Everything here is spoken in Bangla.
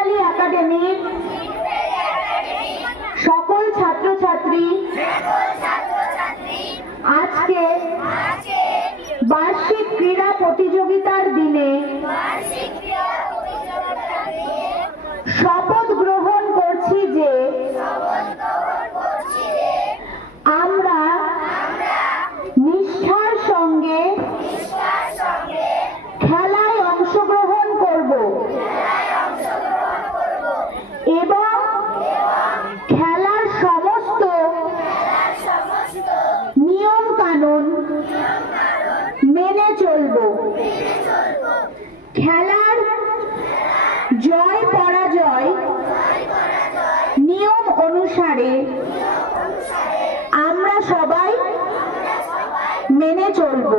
একাডেমির সকল ছাত্রছাত্রী আজকে বার্ষিক ক্রীড়া প্রতিযোগিতার দিনে শপথ গ্রহণ করছি যে আমরা নিষ্ঠার সঙ্গে খেলায় অংশগ্রহণ করব এবং খেলার সমস্ত নিয়ম কানুন মেনে চলব। খেলার জয় পরাজয় নিয়ম অনুসারে আমরা সবাই মেনে চলব।